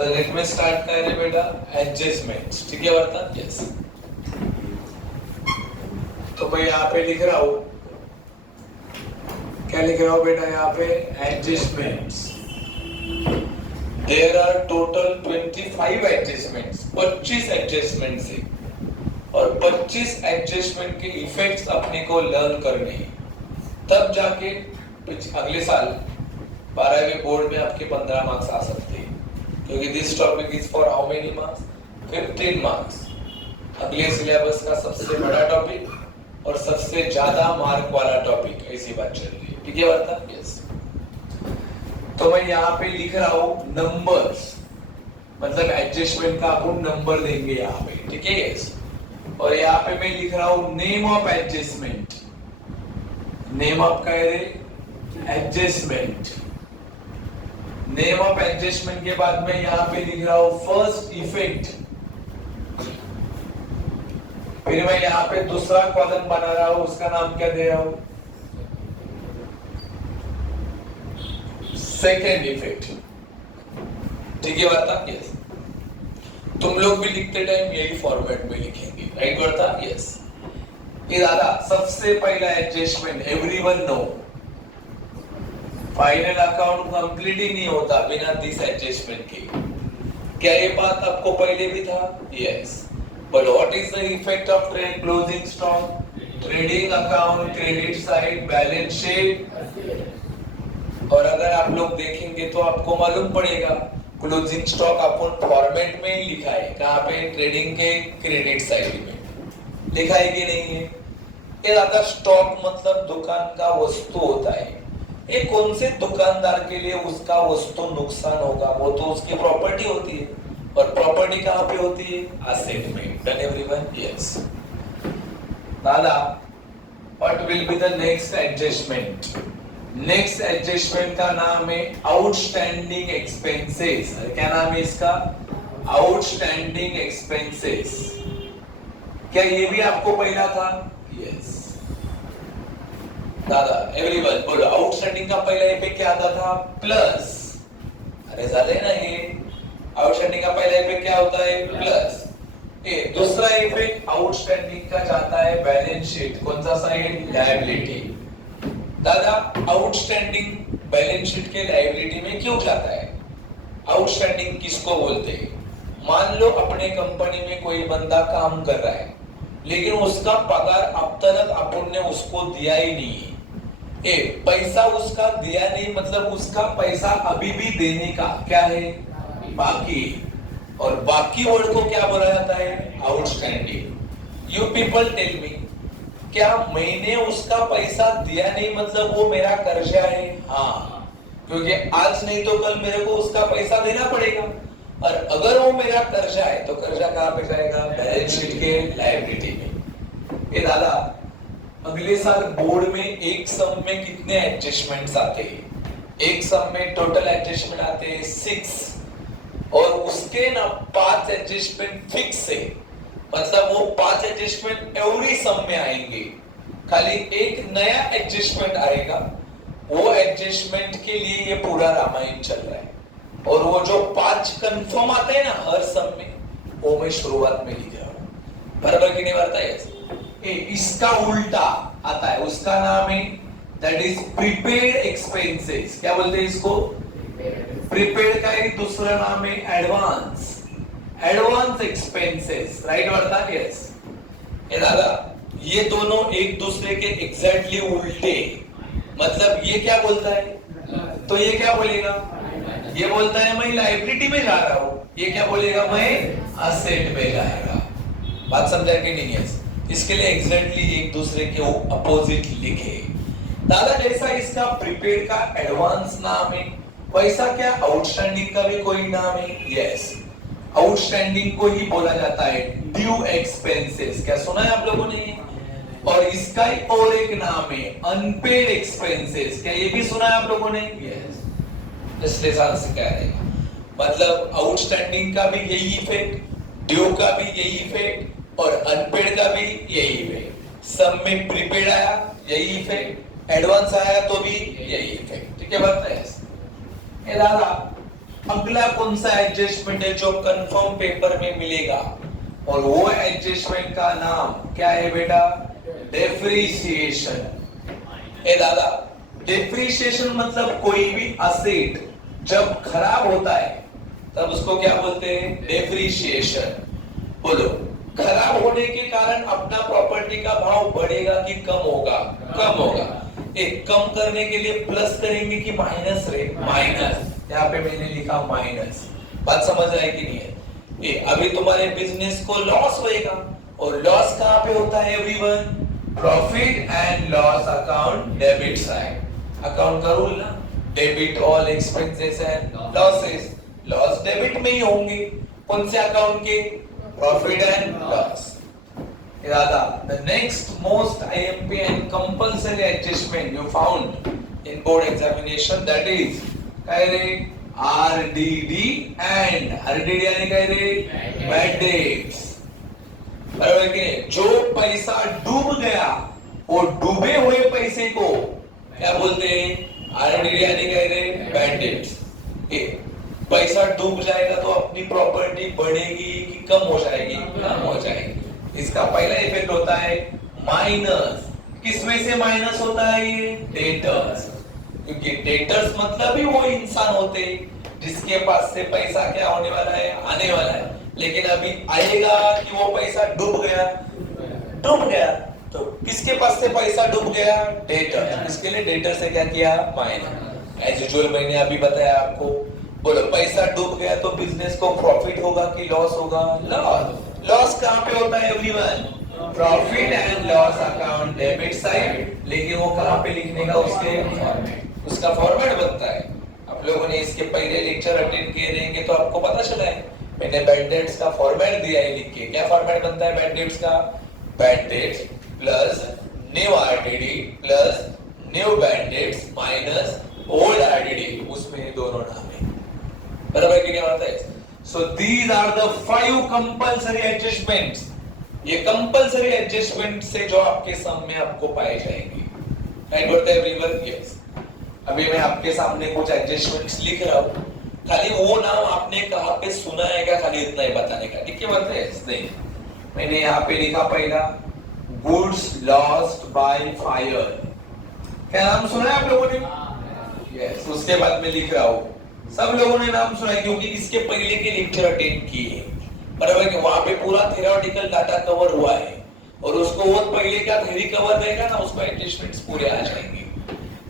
तो नेट में स्टार्ट करें बेटा एडजस्टमेंट, ठीक है वर्ता? यस। तो मैं यहाँ पे लिख रहा हूँ, क्या लिख रहा हूँ बेटा यहाँ पे? Adjustments. There are total 25 adjustments, 25 adjustments है और 25 एडजस्टमेंट के इफेक्ट्स अपने को लर्न करने हैं, तब जाके अगले साल 12वीं बोर्ड में आपके 15 मार्क्स आ सकते हैं, क्योंकि this topic is for how many marks? 15 marks. अगले सिलेबस का सबसे बड़ा टॉपिक और सबसे ज्यादा मार्क वाला टॉपिक, ऐसी बात चल रही है, ठीक है वर्ता? यस। तो मैं यहाँ पे लिख रहा हूँ नंबर्स, मतलब एडजस्टमेंट का अपन नंबर देंगे यहाँ पे, ठीक है? यस। और यहाँ पे मैं लिख रहा हूँ name of adjustment. Name of क्या है? एडजस्टमेंट। नेम ऑफ एडजस्टमेंट के बाद में यहाँ पे लिख रहा हूँ फर्स्ट इफेक्ट। फिर मैं यहाँ पे दूसरा कॉलम बना रहा हूँ, उसका नाम क्या दे रहा हूँ? सेकेंड इफेक्ट, ठीक है वर्ता? यस। तुम लोग भी लिखते टाइम यही फॉर्मेट में लिखेंगे, राइट वर्ता? यस। ये दादा सबसे पहला adjustment everyone know, final account complete ही नहीं होता बिना दिस एडजस्टमेंट के। क्या ये बात आपको पहले भी था? Yes. But what is the effect of trade closing stock? Trading account, credit side, balance sheet. और अगर आप लोग देखेंगे तो आपको मालूम पड़ेगा क्लोजिंग स्टॉक अपन फॉर्मेट में ही लिखा है, कहाँ पे? ट्रेडिंग के क्रेडिट साइड में लिखा है कि नहीं है? ये दादा स्टॉक मतलब दुकान का वस्तु होता है। ये कौन से दुकानदार के लिए उसका वस्तु नुकसान होगा? वो तो उसकी प्रॉपर्टी होती है, और प्रॉपर्टी कहाँ पे होती है? एसेट में। Done everyone? यस। दादा what will be the next adjustment? Next adjustment का नाम है आउटस्टैंडिंग एक्सपेंसेस। क्या नाम है इसका? Outstanding expenses. क्या ये भी आपको पहला था? यस। दादा एवरीवन बोलो, आउटस्टैंडिंग का पहला इफेक्ट क्या आता था? प्लस। अरे ज्यादा है ना ये? आउटस्टैंडिंग का पहला इफेक्ट क्या होता है? प्लस। ये दूसरा इफेक्ट आउटस्टैंडिंग का जाता है बैलेंस शीट, कौन सा साइड? लायबिलिटी। दादा आउटस्टैंडिंग बैलेंस शीट के लायबिलिटी में क्यों जाता है? आउटस्टैंडिंग किसको बोलते हैं? मान लो अपने कंपनी में कोई बंदा काम कर रहा है, लेकिन उसका पगार अब तक अपन ने उसको दिया ही नहीं है। पैसा उसका दिया नहीं, मतलब उसका पैसा अभी भी देने का क्या है? बाकी। और बाकी वर्ड को क्या बोला जाता है? Outstanding. You people tell me, क्या मैंने उसका पैसा दिया नहीं मतलब वो मेरा कर्जा है? हाँ, क्योंकि आज नहीं तो कल मेरे को उसका पैसा देना पड़ेगा, और अगर वो मेरा कर्जा है तो कर्जा कहाँ पे जाएगा? बैलेंस शीट के लायबिलिटी में। ये दादा अगले साल बोर्ड में एक सम में कितने एडजस्टमेंट्स आते हैं? एक सम में टोटल एडजस्टमेंट आते हैं 6, और उसके ना 5 एडजस्टमेंट फिक्स है, मतलब वो 5 एडजस्टमेंट एवरी सम में आएंगे। खाली एक नया एडजस्टमेंट आएगा, वो एडजस्टमेंट के लिए ये पूरा रामायण चल रहा है। और वो जो 5 कंफर्म आते हैं ना हर सम में, वो मैं शुरुआत में लिख रहा हूं, बराबर की नहीं वार्ता है? इसका उल्टा आता है, उसका नाम है दैट इज प्रीपेड एक्सपेंसेस। क्या बोलते हैं इसको? प्रीपेड का एक दूसरा नाम है एडवांस। एडवांस एक्सपेंसेस, राइट वार्ता? यस। ये दादा ये दोनों एक दूसरे के एग्जैक्टली उल्टे, मतलब ये क्या बोलता है तो ये क्या बोलेगा? ये बोलता है मैं लायबिलिटी में जा रहा हूं, ये क्या बोलेगा? मैं एसेट में जाएगा। बात समझा कि नहीं? यस। इसके लिए एग्जैक्टली एक दूसरे के अपोजिट लिखे। दादा जैसा इसका प्रीपेड का एडवांस नाम है, वैसा क्या आउटस्टैंडिंग का भी कोई नाम है? यस। आउटस्टैंडिंग को ही बोला जाता है ड्यू एक्सपेंसेस। क्या सुना है आप लोगों ने? और इसका और एक नाम है अनपेड एक्सपेंसेस। क्या ये भी सुना है आप लोगों ने? यस। पिछले साल से कह रहे हैं, मतलब आउटस्टैंडिंग का भी यही इफेक्ट, ड्यू का भी यही इफेक्ट, और अनपेड का भी यही इफेक्ट। सब में प्रीपेड आया यही इफेक्ट, एडवांस आया तो भी यही इफेक्ट, ठीक है? बात है। दादा अगला कौन सा एडजस्टमेंट है जो कंफर्म पेपर में मिलेगा, और वो एडजस्टमेंट का नाम क्या है बेटा? डेप्रिसिएशन। ए दादा, डेप्रिसिएशन मतलब कोई भी असेट जब खराब होता है तब उसको क्या बोलते हैं? डेप्रिसिएशन। बोलो, खराब होने के कारण अपना प्रॉपर्टी का भाव बढ़ेगा कि कम होगा? कम होगा। एक कम करने के लिए प्लस करेंगे कि माइनस? रे माइनस। यहाँ पे मैंने लिखा माइनस। बात समझ रहा है कि नहीं है? ये अभी तुम्हारे बिजनेस को लॉस होएगा, और लॉस कहाँ पे होता है everyone? Profit and loss account, debit side. Account का रूल ना, debit all expenses and losses. Loss debit में ही होंगे। कौन से अकाउंट के? Profit and loss. The next most IMP and compulsory adjustment you found in board examination, that is काय रे? RDD and RDD यानी काय रे? Bad debts। बराबर कि नहीं? जो पैसा डूब गया, वो डूबे हुए पैसे को क्या बोलते हैं? RDD यानी काय रे? Bad debts। पैसा डूब जाएगा तो अपनी प्रॉपर्टी बढ़ेगी कि कम हो जाएगी? कम हो जाएगी। इसका पहला इफेक्ट होता है माइनस। किस में से माइनस होता है ये? डेटर्स। क्योंकि डेटर्स मतलब ही वो इंसान होते जिसके पास से पैसा क्या होने वाला है? आने वाला है। लेकिन अभी आएगा कि वो पैसा डूब गया? डूब गया। तो किसके पास से पैसा डूब गया? डेटर। इसके लिए डेटर से क्या किया? माइनस। एज यूजुअल मैंने अभी बताया आपको। बोलो, पैसा डूब गया तो बिजनेस को प्रॉफिट होगा कि लॉस होगा? लॉस। लॉस कहाँ पे होता है everyone? Profit and loss account, debit side. लेकिन वो कहाँ पे लिखने का? उसका फॉर्मेट बनता है। आप लोगों ने इसके पहले लेक्चर अटेंड किए रहेंगे तो आपको पता चला है, मैंने बैड डेट्स का फॉर्मेट दिया है लिख के। क्या फॉर्मेट बनता है बैड डेट्स का? Bad debts plus new RDD plus new bad debts minus old RDD. उसमें दोनों नाम है। बराबर कि नहीं बात है? So these are the 5 compulsory adjustments. ये कंपल्सरी एडजस्टमेंट से जो आपके सम में आपको पाए जाएंगे। राइट बोलते हैं एवरीवन? यस। अभी मैं आपके सामने कुछ एडजस्टमेंट्स लिख रहा हूं, खाली वो नाम आपने कहां पे सुना है क्या, खाली इतना ही बताने का। ठीक है? बात है? नहीं, मैंने यहाँ पे लिखा पहला गुड्स लॉस्ट बाय फायर। क्या नाम सुना है आप लोगों ने? यस। उसके बाद में लिख रहा हूं, सब लोगों ने नाम सुना है क्योंकि इसके पहले के लेक्चर अटेंड किए। बराबर कि वहां पे पूरा थ्योरेटिकल डाटा कवर हुआ है, और उसको वो पहले क्या थ्योरी कवर रहेगा ना, उसमें एडजस्टमेंट्स पूरे आ जाएंगे।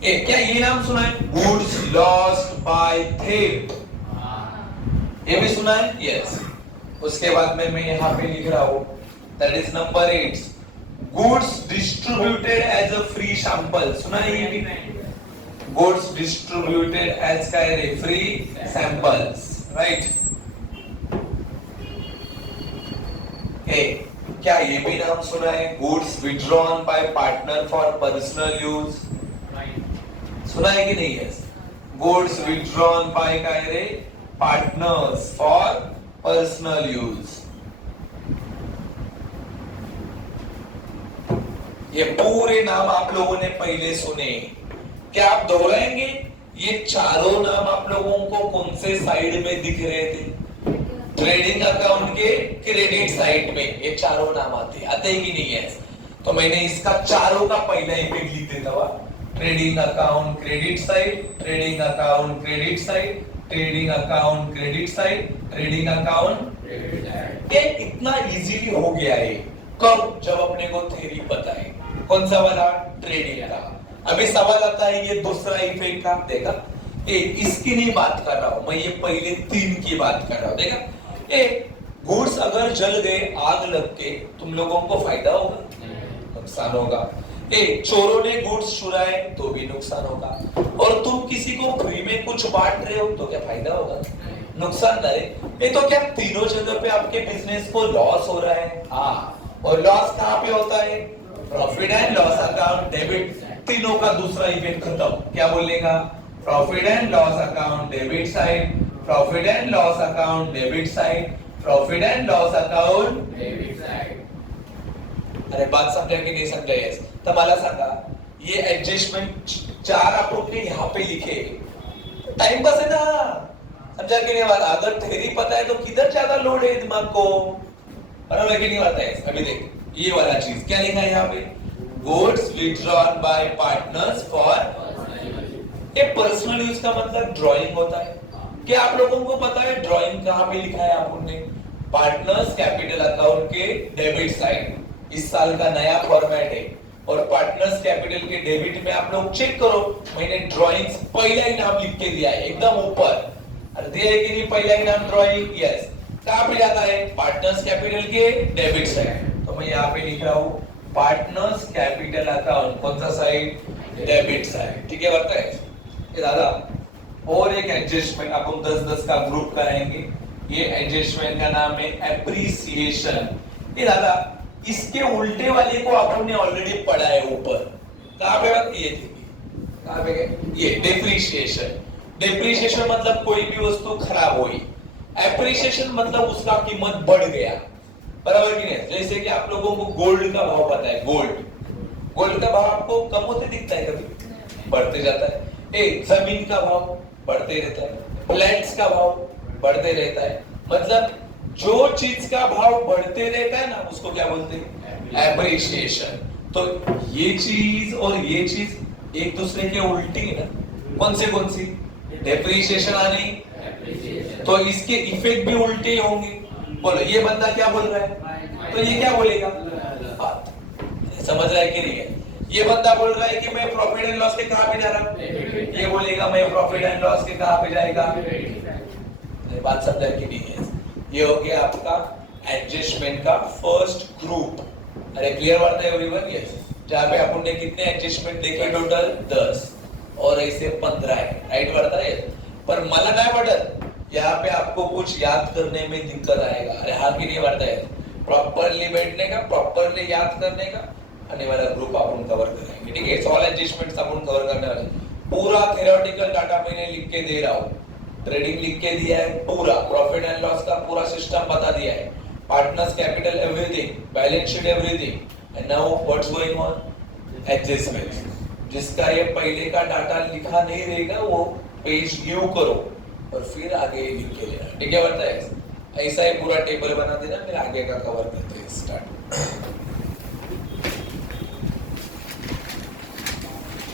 क्या ये नाम सुना है? Goods lost by theft. ये भी सुना है? यस। उसके बाद में मैं यहाँ पे लिख रहा हूँ, that is number 8, goods distributed as a free sample. सुना है ये भी? Goods distributed as free samples, right? क्या ये भी नाम सुना है? Goods withdrawn by partner for personal use. सुना है कि नहीं? Yes. Goods withdrawn by partners for personal use. ये पूरे नाम आप लोगों ने पहले सुने। क्या आप दोहराएंगे? ये चारों नाम आप लोगों को कौन से साइड में दिख रहे थे? ट्रेडिंग अकाउंट के क्रेडिट साइड में ये चारों नाम आते ही कि नहीं है? तो मैंने इसका चारों का पहला इफेक्ट लिख देता हुआ, trading account credit side, trading account credit side, trading account credit side, trading account credit side. ये इतना इजीली हो गया है कब? जब अपने को थ्योरी पता है। कौन सा वाला? ट्रेडिंग का। अभी सवाल आता है ये दूसरा इफेक्ट का, देखा? इसकी नहीं बात कर रहा हूं मैं, ये पहले 3 की बात कर रहा हूं। देखा? गुड्स अगर जल गए, आग लग के, तुम लोगों को फायदा होगा? नुकसान होगा। चोरों ने गुड्स चुराए तो भी नुकसान होगा, और तुम किसी को फ्री में कुछ बांट रहे हो तो क्या फायदा होगा? नुकसान है। तो क्या तीनों जगह पे आपके बिजनेस को लॉस हो रहा है? हाँ। और लॉस कहाँ पे होता है? Profit and loss account, debit. तीनों का दूसरा इफेक्ट खत्म। क्या बोलेगा? Profit and loss account debit side, profit and loss account debit side, profit and loss account debit side. अरे बात समझा की नहीं समझा? यस। तो मला सांगा, ये एडजस्टमेंट 4 आपण यहाँ पे लिखे, टाइम पास है ना? समझा कि नहीं बात? अगर थ्योरी पता है तो किधर ज्यादा लोड है दिमाग को, बराबर कि नहीं बात है? अभी देख ये वाला चीज क्या लिखा है यहाँ पे, goods withdrawn bye partners for ये पर्सनल यूज का मतलब ड्राइंग होता है। क्या आप लोगों को पता है ड्राइंग कहाँ पे लिखा है आपने? पार्टनर्स कैपिटल अकाउंट के डेबिट साइड, इस साल का नया फॉर्मेट है। और पार्टनर्स कैपिटल के डेबिट में आप लोग चेक करो, मैंने ड्राइंग्स पहला ही नाम लिख के दिया है एकदम ऊपर। अरे दिया है कि नहीं पहला ही नाम ड्राइंग? यस। कहाँ पे जाता है? पार्टनर्स कैपिटल के डेबिट साइड। तो मैं यहाँ पे लिख रहा हूँ पार्टनर्स कैपिटल अकाउंट, कौन सा साइड? Debit side. ठीक है बता है ये दादा। और एक एडजस्टमेंट अपन 10-10 का ग्रुप कराएंगे। ये एडजस्टमेंट का नाम है एप्रिसिएशन। ये दादा इसके उल्टे वाले को अपन ने ऑलरेडी पढ़ा है ऊपर। कहाँ पे बात? ये थी कहाँ पे गए? ये डेप्रिसिएशन। डेप्रिसिएशन मतलब कोई भी वस्तु खराब हुई, एप्रिसिएशन मतलब उसका कीमत बढ़ गया, बराबर कि नहीं? जैसे कि आप लोगों को गोल्ड का भाव पता है, गोल्ड का भाव आपको कम होते दिखता है कभी? बढ़ते जाता है। जमीन का भाव बढ़ते रहता है, प्लैंट्स का भाव बढ़ते रहता है। मतलब जो चीज का भाव बढ़ते रहता है ना उसको क्या बोलते हैं? एप्रिसिएशन। तो ये चीज और ये चीज एक दूसरे के उल्टी है ना। कौन सी? डेप्रिसिएशन आनी, तो इसके इफेक्ट भी उल्टे होंगे। बोलो ये बंदा क्या बोल रहा है, तो ये क्या बोलेगा? बात समझ रहा है कि नहीं है? ये बंदा बोल रहा है कि मैं प्रॉफिट एंड लॉस के कहां पे जा रहा हूं, ये बोलेगा मैं प्रॉफिट एंड लॉस के कहां पे जाएगा। बात समझ कि नहीं है? ये हो गया आपका एडजस्टमेंट का फर्स्ट ग्रुप। अरे क्लियर बात है एवरीवन? यस। जहां पे अपन ने कितने एडजस्टमेंट देखे? टोटल 10 और ऐसे 15 है, राइट बढ़ता है। पर मला नहीं पड़त, यहाँ पे आपको कुछ याद करने में दिक्कत आएगा। अरे हाँ कि नहीं बढ़ता है? प्रॉपरली बैठने का, प्रॉपरली याद करने का आने वाला ग्रुप अपन कवर करेंगे। ठीक है, सॉल एडजस्टमेंट्स अपन कवर करने वाले। पूरा थ्योरेटिकल डाटा मैंने लिख के दे रहा हूँ, ट्रेडिंग लिख के दिया है, पूरा प्रॉफिट एंड लॉस का पूरा सिस्टम बता दिया है, partners capital everything, balance sheet everything. And now what's going on? Adjustments. जिसका ये पहले का डाटा लिखा नहीं रहेगा वो पेज न्यू करो और फिर आगे लिख के लेना। ठीक है, बताए? ऐसा ही पूरा टेबल बना देना, फिर आगे का कवर करते हैं। स्टार्ट।